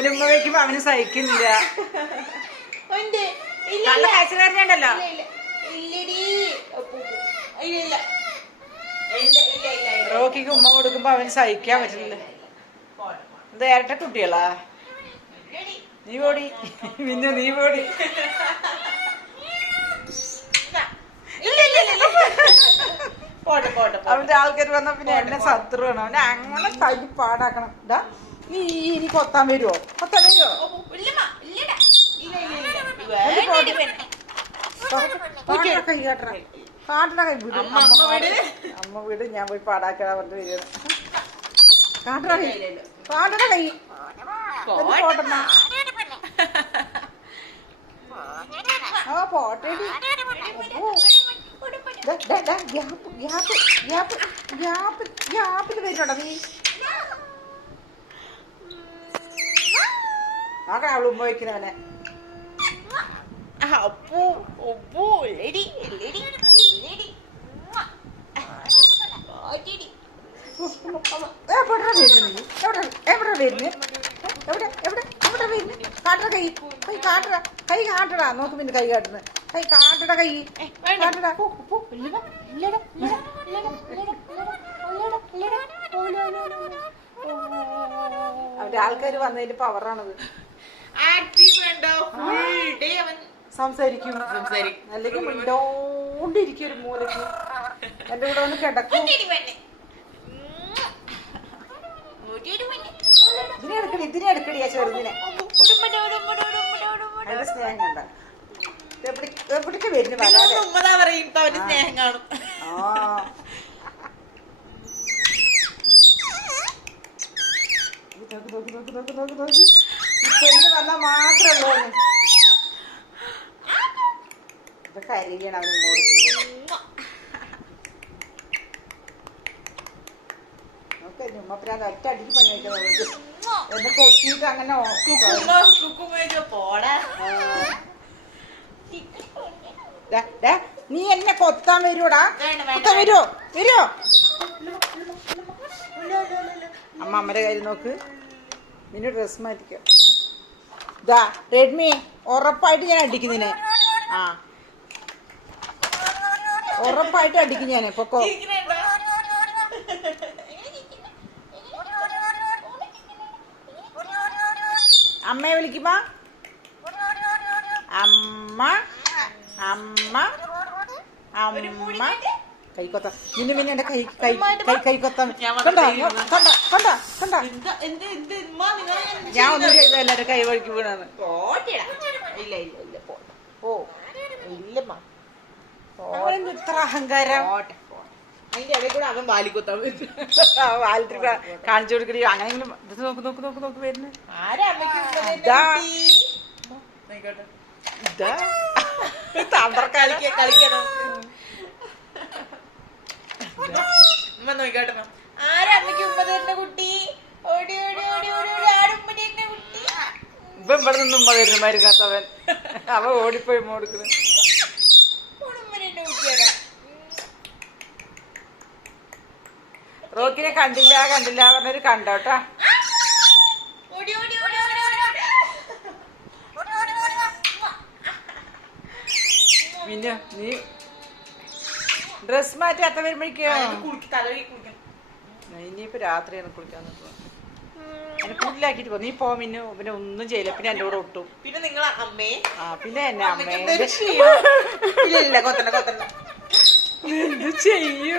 അകലുമ്പോ അവന് സഹിക്കുന്നില്ല. നല്ല കാഴ്ചക്കാരനുണ്ടല്ലോ റോക്കിക്ക് ഉമ്മ കൊടുക്കുമ്പോ അവന് സഹിക്കാൻ പറ്റില്ല. ഇത് ഇരട്ട കുട്ടികളാ. നീ ഓടി. മിന്നു നീ ഓടി. അവന്റെ ആൾക്കാർ വന്ന പിന്നെ എന്നെ വേണം അവനെ അങ്ങനെ തൈ പാടാക്കണം. ഇതാ നീ കൊത്താൻ വരുമോ കൊത്താൻ വരുമോ കൈ കൈ വീട്. അമ്മ വീട്. ഞാൻ പോയി പാടാക്കടാ പറഞ്ഞിട്ട് വരുന്നത് കാട്ടണ കൈ കാട്ടണ കൈ പോട്ടമ്മ ആ ഗ്യാപ്പ് ഗ്യാപ്പ് ഗ്യാപ്പ് ഗ്യാപ്പിൽ വരുന്നുണ്ടോ നീ. നോക്കണം അവൾ ഉപയോഗിക്കുന്നവനെ അപ്പു ഉപ്പു എല്ലടി എല്ലടി എല്ലടി എവിടെ വരുന്നു എവിടെ എവിടെ വരുന്നു? എവിടെ എവിടെ എവിടെ വരുന്നു? കാട്ടറ കൈ കൈ കാട്ടറ കൈ കാട്ടടാ. നോക്ക് പിന്നെ കൈ കാട്ടുന്നത് കൈ കാട്ടട കൈ. കാട്ടടാ. ഉപ്പു ഇല്ലടാ ഇല്ലടാ ഇല്ലടാ ഇല്ലടാ ഇല്ലടാ അവന്റെ ആൾക്കാർ വന്നതിന്റെ പവറാണത് ആക്റ്റീവ് ഫുൾ ഡേ അവൻ സംസാരിക്കും. സംസാരിക്കും. അല്ലെങ്കിൽ മിണ്ടോണ്ടിരിക്കും ഒരു മൂലക്ക് എന്റെ കൂടെ ഒന്ന് കിടക്കും. ഇതിനെ എടുക്കണി ഇതിനെ എടുക്കണി ആ ചെറുതിനെ. ഉടുമ്പട ഉടുമ്പട ഉടുമ്പട ഉടുമ്പട അതിന്റെ സ്നേഹം കണ്ട. എവിടേക്ക് വരുന്നു ഉമ്മതാ പറയും ഇപ്പൊ അവന് സ്നേഹം കാണും. നോക്ക് നോക്ക് നോക്ക് നോക്ക് നോക്ക് നോക്ക്. തന്നാൽ മാത്രമല്ലോ പണി അങ്ങനെ നീ എന്നെ കൊത്താൻ വരൂടാ കൊത്താൻ വരുമോ വരുമോ അമ്മ അമ്മരെ കയ്യിൽ നോക്ക്. നിന്നെ ഡ്രസ് മാറ്റിക്കോ. ദാ റെഡ്മി ഉറപ്പായിട്ട് ഞാൻ അടിക്കുന്നതിന് ആ. ഉറപ്പായിട്ട് അടിക്കും ഞാൻ പൊക്കോ. അമ്മയെ വിളിക്കുമ്പോ? അമ്മ അമ്മ അമ്മ. കൈക്കൊത്ത പിന്നെ എന്റെ കൈ കൈ കൈ കൈക്കൊത്ത കണ്ടോ? കണ്ടോ? കണ്ടോ? കണ്ട? ഞാൻ ഒന്നും ചെയ്തല്ല എന്റെ കൈ വഴിക്ക് വീണാണ് ഇല്ല ഇല്ല ഇല്ല ഓ ഇല്ലമ്മ. ഇത്ര അഹങ്കാരം? അതിന്റെ ഇടയിൽ കൂടെ അവൻ വാലിക്കുത്താൻ പറ്റും കാണിച്ചു കൊടുക്കടി. അങ്ങനെയെങ്കിലും ഇത് നോക്ക് നോക്ക് നോക്ക് നോക്ക് വരുന്നത്. ആരാ ഇതാ. കുട്ടി? ആയിക്കോട്ടെ. ഉമ്മ കുട്ടി? ഓടി ഓടി ഓടി ഓടി കുട്ടി? ഇവിടെ നിന്ന് ഉമ്മ തരുന്ന മരുന്നാത്തവൻ അവ ഓടിപ്പോയി മോടുക്കുന്നു റോക്കിനെ കണ്ടില്ല കണ്ടില്ല പറഞ്ഞൊരു കണ്ടോട്ടാ. പിന്നെ നീ ഡ്രസ് മാറ്റി അത്ത വരുമ്പോഴേക്കും ഇനിയിപ്പോ രാത്രിയാണ് കുളിക്കാൻ ാക്കിട്ട് പുല്ലാക്കിട്ട് പോ നീ പോ പിന്നെ പിന്നെ ഒന്നും ചെയ്യില്ല. പിന്നെ എന്റെ കൂടെ ഒട്ടും. പിന്നെ നിങ്ങൾ അമ്മേ. ആ പിന്നെ എന്നെ അമ്മേ. എന്തൊരു ക്ഷീണം. ഇല്ല ഇല്ല കൊത്തണ്ട കൊത്തണ്ട. എന്ത് ചെയ്യും?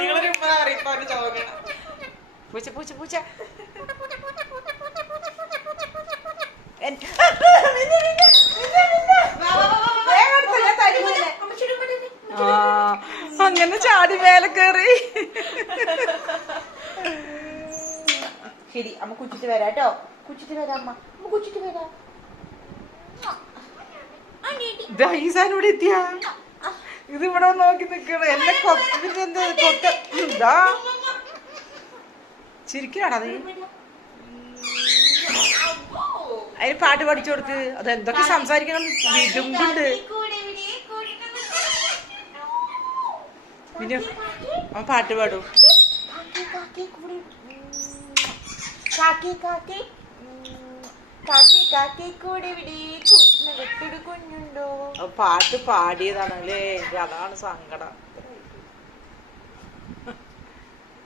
പൂച്ച പൂച്ച പൂച്ച. ശരി അമ്മ കുച്ചിട്ട് വരാം കേട്ടോ. കുച്ചിട്ട് വരാം അമ്മ. അമ്മ കുച്ചിട്ട് വരാം. ഈ സാധനം ഇവിടെ എത്തിയ. ഇത് ഇവിടെ നോക്കി നിക്കണ എന്നെ കൊത്തിട്ട് കൊത്ത ഇതാ ചിരിക്കണാടാ നീ. അതിന് പാട്ട് പഠിച്ചു കൊടുത്ത് അത് എന്തൊക്കെ സംസാരിക്കണം? വിടുമ്പുണ്ട് പിന്നെ അവൻ പാട്ട് പാടും. കാക്കി കാക്കി കാക്കി കാക്കി കൂടെ വിടി കൂട്ടിന കുഞ്ഞുണ്ടോ? പാട്ട് പാടിയതാണ് അല്ലേ അതാണ് സങ്കടം.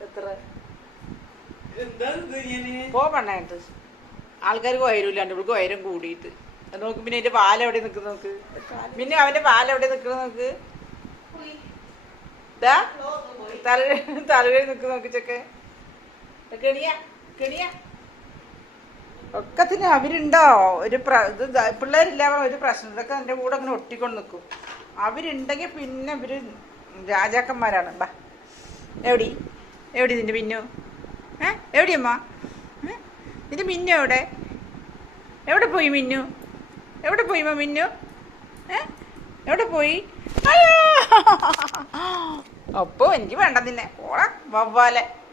എത്ര? പോവണ്ണായിട്ട് ആൾക്കാർ കൊയരൂല്ലാണ്ട് ഇവിടെ കൊയരം കൂടിയിട്ട്. നോക്ക് പിന്നെ എന്റെ പാൽ എവിടെ നിൽക്കുന്നു നോക്ക്? പിന്നെ അവന്റെ പാൽ എവിടെ നിൽക്കുന്നു നോക്ക്? തലവേൽ നിൽക്കുന്നു നോക്ക് ചെക്കൻ. ചെക്കണിയാ ഒക്കത്തിന് അവരുണ്ടോ? ഒരു ഇത് പിള്ളേരില്ല ഒരു പ്രശ്നം. ഇതൊക്കെ എന്റെ കൂടെ അങ്ങനെ ഒട്ടിക്കൊണ്ട് നിൽക്കും. അവരുണ്ടെങ്കിൽ പിന്നെ ഇവർ രാജാക്കന്മാരാണ്. ബാ. എവിടെ? എവിടെ ഇതിന്റെ മിന്നു? ഏ? എവിടെയമ്മ ഇത് മിന്നു എവിടെ? എവിടെ പോയി മിന്നു? എവിടെ പോയി അമ്മ മിന്നു? ഏ? എവിടെ പോയി? അയ്യോ! അപ്പോ എനിക്ക് വേണ്ട നിന്നെ. ഓളാ വവ്വാലെ.